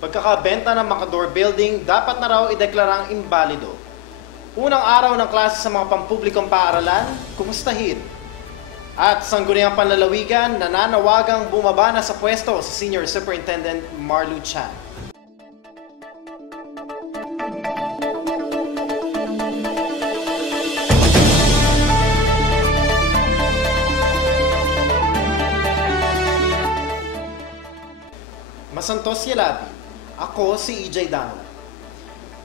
Pagkakabenta ng Macador Building, dapat na raw ideklarang imbalido. Unang araw ng klase sa mga pampublikong paaralan, kumustahin? At sangguniang panlalawigan, nananawagang bumaba na sa pwesto si Senior Superintendent Marlu Chan. Masantos Yalabi. Ako si EJ Dangla.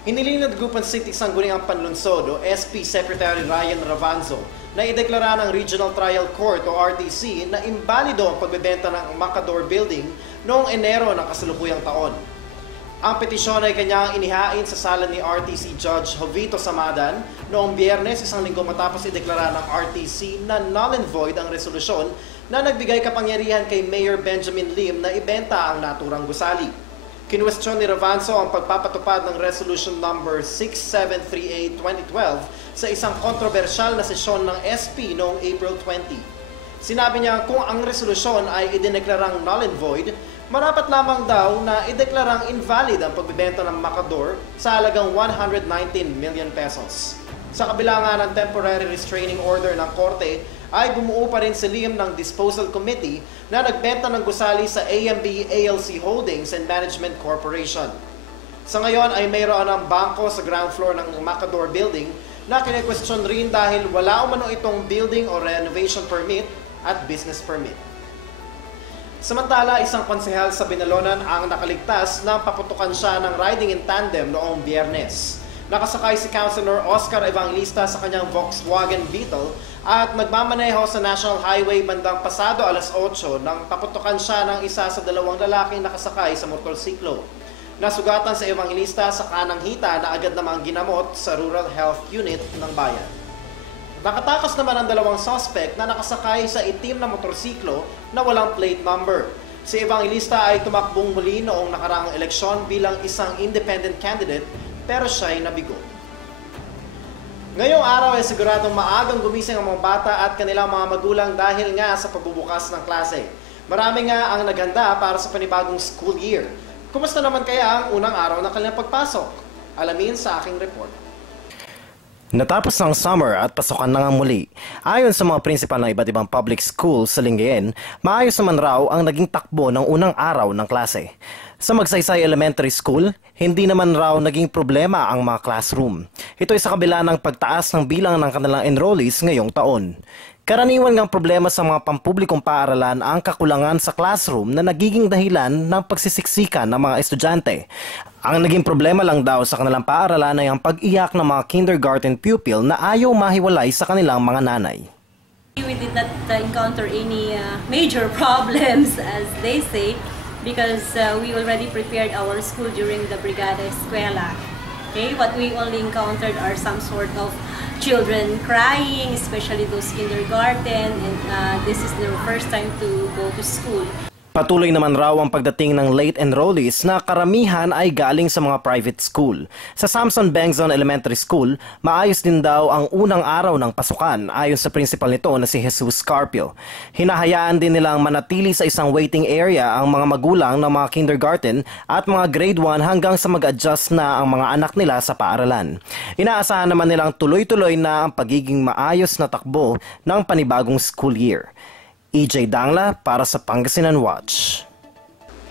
Hiniling ng Dagupan City Sangguniang Panlunsod o SP Secretary Ryan Ravanzo na ideklara ng Regional Trial Court o RTC na imbalido ang pagbebenta ng Macador Building noong Enero ng kasalukuyang taon. Ang petisyon ay kanyang inihain sa sala ni RTC Judge Jovito Samadan noong Biyernes, isang linggo matapos ideklara ng RTC na null and void ang resolusyon na nagbigay kapangyarihan kay Mayor Benjamin Lim na ibenta ang naturang gusali. Kinwestiyon ni Ravanzo ang pagpapatupad ng Resolution Number 6738-2012 sa isang kontrobersyal na sesyon ng SP noong April 20. Sinabi niya kung ang resolusyon ay idineklarang null and void, marapat lamang daw na ideklarang invalid ang pagbibenta ng Macador sa halagang 119 million pesos. Sa kabila nga ng temporary restraining order ng korte, ay bumuo pa rin si Lim ng Disposal Committee na nagbenta ng gusali sa AMB ALC Holdings and Management Corporation. Sa ngayon ay mayroon ng bangko sa ground floor ng Macador Building na kine-question rin dahil wala umano itong building o renovation permit at business permit. Samantala, isang konsehal sa Binalonan ang nakaligtas na paputukan siya ng riding in tandem noong Biyernes. Nakasakay si Councilor Oscar Evangelista sa kanyang Volkswagen Beetle at nagmamaneho sa National Highway bandang pasado alas 8 nang paputukan siya ng isa sa dalawang lalaking nakasakay sa motorsiklo. Nasugatan sa Evangelista sa kanang hita na agad namang ginamot sa Rural Health Unit ng bayan. Nakatakas naman ang dalawang suspect na nakasakay sa itim na motorsiklo na walang plate number. Si Evangelista ay tumakbong muli noong nakaraang eleksyon bilang isang independent candidate pero siya ay nabigo. Ngayong araw ay siguradong maagang gumising ang mga bata at kanilang mga magulang dahil nga sa pagbubukas ng klase. Marami nga ang naghanda para sa panibagong school year. Kumusta naman kaya ang unang araw ng kanilang pagpasok? Alamin sa aking report. Natapos ang summer at pasukan na nga muli. Ayon sa mga prinsipal ng iba't ibang public schools sa Lingayen, maayos naman raw ang naging takbo ng unang araw ng klase. Sa Magsaysay Elementary School, hindi naman raw naging problema ang mga classroom. Ito ay sa kabila ng pagtaas ng bilang ng kanilang enrollees ngayong taon. Karaniwan ngang problema sa mga pampublikong paaralan ang kakulangan sa classroom na nagiging dahilan ng pagsisiksikan ng mga estudyante. Ang naging problema lang daw sa kanilang paaralan ay ang pag-iyak ng mga kindergarten pupil na ayaw mahiwalay sa kanilang mga nanay. We did not encounter any major problems, as they say, because we already prepared our school during the Brigada Escuela. Okay, what we only encountered are some sort of children crying, especially those kindergarten, and this is their first time to go to school. Patuloy naman raw ang pagdating ng late enrollees na karamihan ay galing sa mga private school. Sa Samson Bengzon Elementary School, maayos din daw ang unang araw ng pasukan ayon sa principal nito na si Jesus Carpio. Hinahayaan din nilang manatili sa isang waiting area ang mga magulang ng mga kindergarten at mga grade 1 hanggang sa mag-adjust na ang mga anak nila sa paaralan. Inaasahan naman nilang tuloy-tuloy na ang pagiging maayos na takbo ng panibagong school year. EJ Dangla para sa Pangasinan Watch.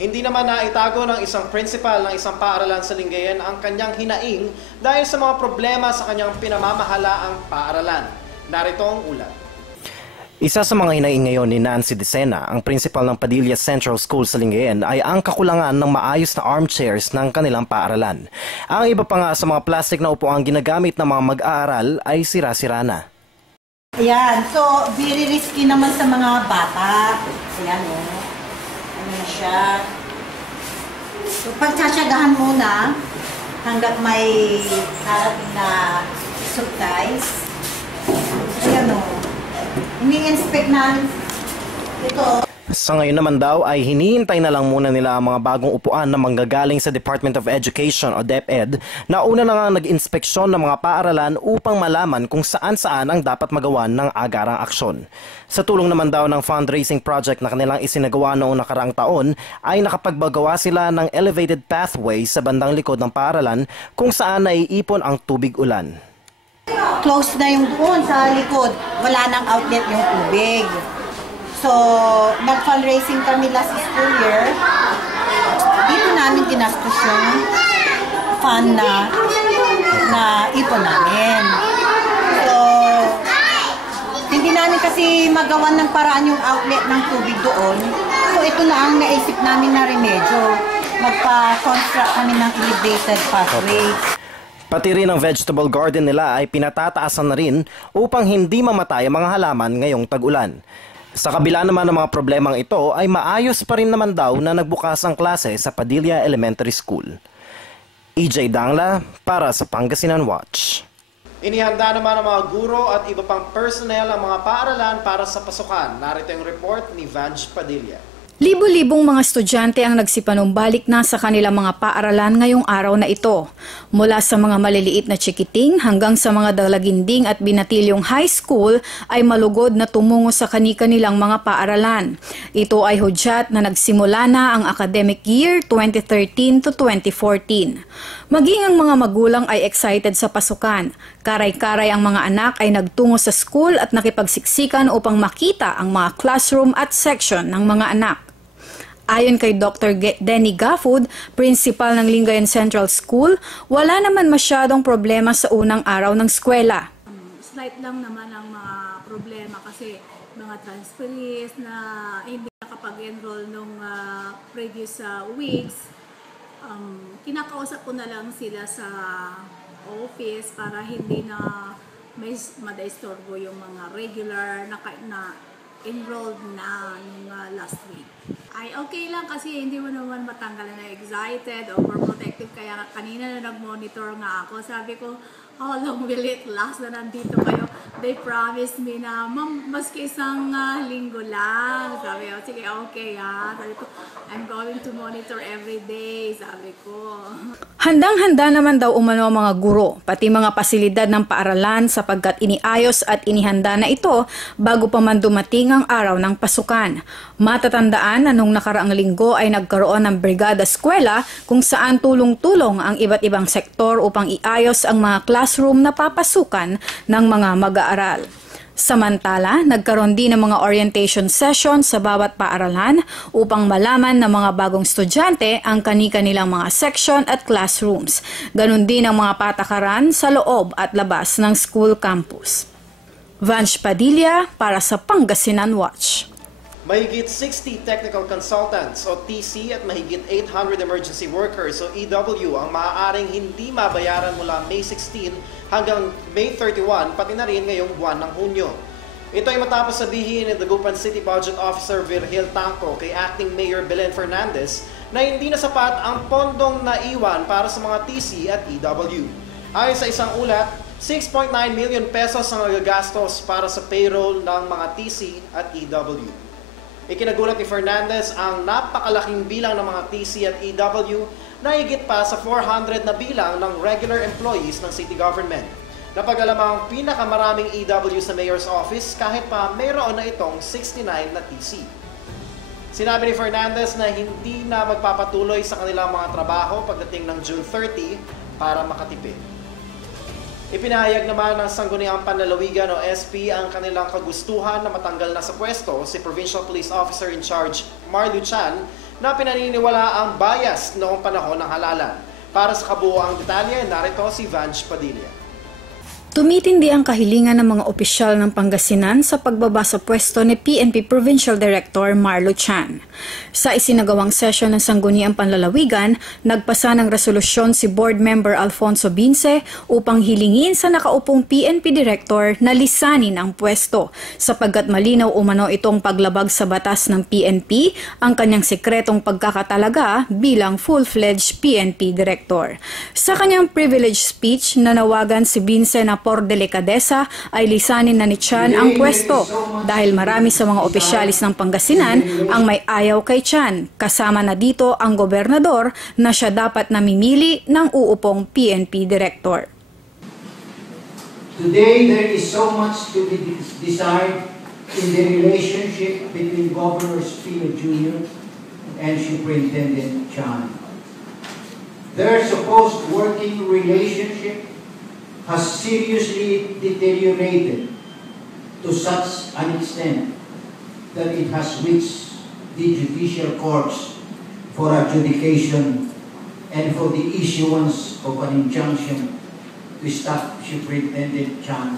Hindi naman naitago ng isang principal ng isang paaralan sa Lingayen ang kanyang hinaing dahil sa mga problema sa kanyang pinamamahalaang paaralan. Narito ang ulat. Isa sa mga hinaing ngayon ni Nancy Dicena, ang principal ng Padilla Central School sa Lingayen, ay ang kakulangan ng maayos na armchairs ng kanilang paaralan. Ang iba pa nga sa mga plastic na upuang ginagamit ng mga mag-aaral ay sira-sira na. Ayan, so very risky naman sa mga bata. Ayan o. Ano na siya. So pagtsatsagahan muna hanggat may narating na surprise. Ayan o. Ini-inspect na ito. Sa ngayon naman daw ay hinihintay na lang muna nila ang mga bagong upuan na manggagaling sa Department of Education o DepEd na una na nga nag-inspeksyon ng mga paaralan upang malaman kung saan-saan ang dapat magawa ng agarang aksyon. Sa tulong naman daw ng fundraising project na kanilang isinagawa noong nakaraang taon ay nakapagbagawa sila ng elevated pathway sa bandang likod ng paaralan kung saan naiipon ang tubig ulan. Close na yung doon sa likod. Wala nang outlet yung tubig. So, nag-fundraising kami last school year. Dito namin ginastos yung fund na ipon namin. So, hindi namin kasi magawan ng paraan yung outlet ng tubig doon. So, ito na ang naisip namin na remedyo. Magpa-construct kami ng elevated pathway. Pati rin ang vegetable garden nila ay pinatataasan na rin upang hindi mamatay ang mga halaman ngayong tag-ulan. Sa kabila naman ng mga problemang ito ay maayos pa rin naman daw na nagbukas ang klase sa Padilla Elementary School. EJ Dangla para sa Pangasinan Watch. Inihanda naman ng mga guro at iba pang personnel ang mga paaralan para sa pasukan. Narito yung report ni Vange Padilla. Libo-libong mga estudyante ang nagsipanumbalik na sa kanilang mga paaralan ngayong araw na ito. Mula sa mga maliliit na chikiting hanggang sa mga dalaginding at binatilyong high school ay malugod na tumungo sa kani-kanilang mga paaralan. Ito ay hudyat na nagsimula na ang academic year 2013 to 2014. Maging ang mga magulang ay excited sa pasukan. Karay-karay ang mga anak ay nagtungo sa school at nakipagsiksikan upang makita ang mga classroom at section ng mga anak. Ayon kay Dr. Denny Gafford, principal ng Lingayen Central School, wala naman masyadong problema sa unang araw ng eskwela. Slight lang naman ang mga problema kasi mga transferees na hindi nakapag-enroll nung previous weeks. Kinakausap ko na lang sila sa office para hindi na may madaistorbo yung mga regular na enrolled na yung last week. Ay okay lang kasi hindi mo naman matanggal na excited, overprotective. Kaya kanina na nag-monitor nga ako. Sabi ko, how long will it last na nandito kayo? They promised me na, Ma'am, maski isang linggo lang. Sabi ko, sige, okay ha. Sabi ko, I'm going to monitor every day. Sabi ko. Handang-handa naman daw umano ang mga guro, pati mga pasilidad ng paaralan sapagkat iniayos at inihanda na ito bago pa man dumating ang araw ng pasukan. Matatandaan na nung nakaraang linggo ay nagkaroon ng Brigada Eskwela kung saan tulong-tulong ang iba't ibang sektor upang iayos ang mga classroom na papasukan ng mga mag-aaral. Samantala, nagkaroon din ng mga orientation session sa bawat paaralan upang malaman ng mga bagong estudyante ang kani-kanilang mga section at classrooms. Ganon din ang mga patakaran sa loob at labas ng school campus. Vange Padilla para sa Pangasinan Watch. Mahigit 60 technical consultants o TC at mahigit 800 emergency workers o EW ang maaaring hindi mabayaran mula May 16 hanggang May 31 pati na rin ngayong buwan ng Hunyo. Ito ay matapos sabihin ni Dagupan City Budget Officer Virgil Tanco kay Acting Mayor Belen Fernandez na hindi na sapat ang pondong naiwan para sa mga TC at EW. Ayon sa isang ulat, 6.9 million pesos ang nagagastos para sa payroll ng mga TC at EW. Ikinagulat ni Fernandez ang napakalaking bilang ng mga TC at EW na higit pa sa 400 na bilang ng regular employees ng city government. Napag-alamang pinakamaraming EW sa mayor's office kahit pa mayroon na itong 69 na TC. Sinabi ni Fernandez na hindi na magpapatuloy sa kanilang mga trabaho pagdating ng June 30 para makatipid. Ipinahayag naman ng Sangguniang Panlalawigan o SP ang kanilang kagustuhan na matanggal na sa pwesto si Provincial Police Officer in Charge Marlu Chan na pinaniniwala ang bias noong panahon ng halalan. Para sa kabuoang detalye, narito si Vange Padilla. Tumitindi ang kahilingan ng mga opisyal ng Pangasinan sa pagbaba sa pwesto ni PNP Provincial Director Marlu Chan. Sa isinagawang session ng Sangguniang Panlalawigan, nagpasa ng resolusyon si Board Member Alfonso Bince upang hilingin sa nakaupong PNP Director na lisanin ang pwesto sapagkat malinaw umano itong paglabag sa batas ng PNP ang kanyang sekretong pagkakatalaga bilang full-fledged PNP Director. Sa kanyang privilege speech, nanawagan si Bince na por delikadesa ay lisanin na ni Chan ang pwesto dahil marami sa mga opisyalis ng Pangasinan ang may ayaw kay Chan, kasama na dito ang gobernador na siya dapat namimili ng uupong PNP director. Today, there is so much to be desired in the relationship between Governor Espino Jr. and Superintendent Chan. Their supposed working relationship has seriously deteriorated to such an extent that it has reached the judicial courts for adjudication and for the issuance of an injunction to stop Superintendent Chan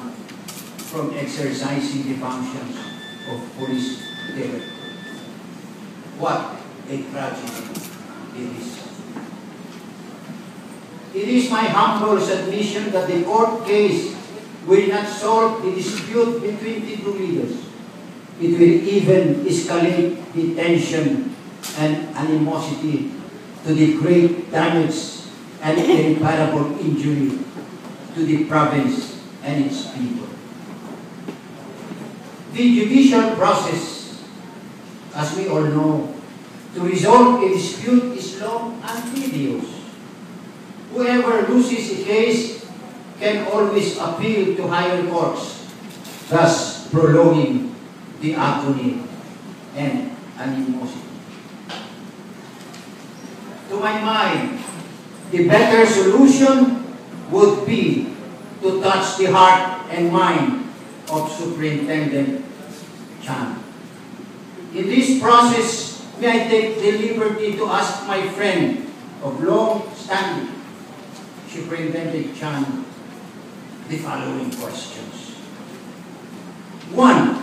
from exercising the functions of police director. What a tragedy it is. It is my humble submission that the court case will not solve the dispute between the two leaders. It will even escalate the tension and animosity to the great damage and irreparable injury to the province and its people. The judicial process, as we all know, to resolve a dispute is long and tedious. Whoever loses a case can always appeal to higher courts, thus prolonging the agony and animosity. To my mind, the better solution would be to touch the heart and mind of Superintendent Chan. In this process, may I take the liberty to ask my friend of long standing, Superintendent Chan, the following questions. 1.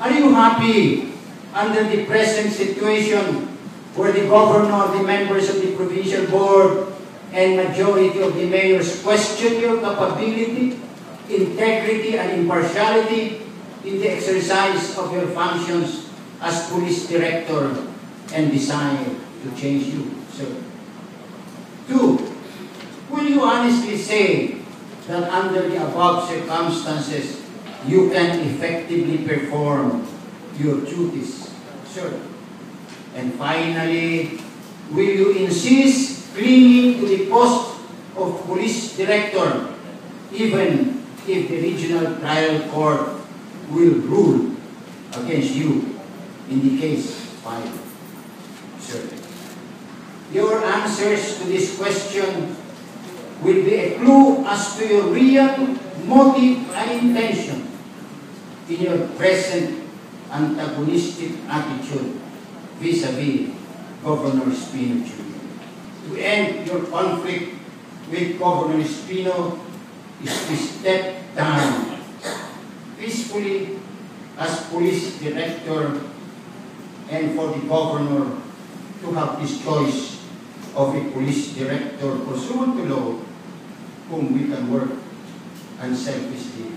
Are you happy under the present situation where the governor, the members of the provincial board, and majority of the mayors question your capability, integrity, and impartiality in the exercise of your functions as police director and desire to change you, sir? 2. Will you honestly say that under the above circumstances, you can effectively perform your duties, sir? And finally, will you insist clinging to the post of police director, even if the regional trial court will rule against you in the case filed, sir? Your answers to this question will be a clue as to your real motive and intention in your present antagonistic attitude vis-a-vis Governor Espino Jr. To end your conflict with Governor Espino is to step down peacefully as police director and for the governor to have this choice of a police director pursuant to law whom we can work unselfishly.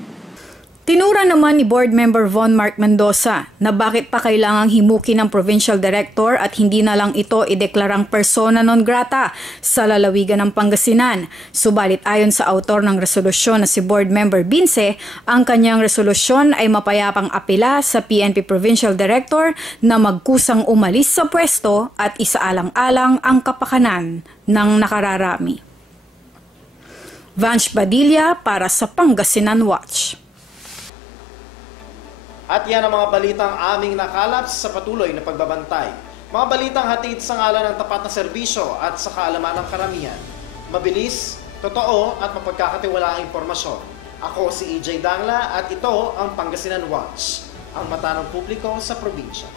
Tinura naman ni Board Member Von Mark Mendoza na bakit pa kailangang himukin ng Provincial Director at hindi na lang ito ideklarang persona non grata sa lalawigan ng Pangasinan. Subalit ayon sa autor ng resolusyon na si Board Member Binse, ang kanyang resolusyon ay mapayapang apela sa PNP Provincial Director na magkusang umalis sa pwesto at isaalang-alang ang kapakanan ng nakararami. Vanch Badilla para sa Pangasinan Watch. At yan ang mga balitang aming nakalap sa patuloy na pagbabantay. Mga balitang hatid sa ngalan ng tapat na serbisyo at sa kaalaman ng karamihan. Mabilis, totoo at mapagkakatiwalaang impormasyon. Ako si EJ Dangla at ito ang Pangasinan Watch, ang mata ng publiko sa probinsya.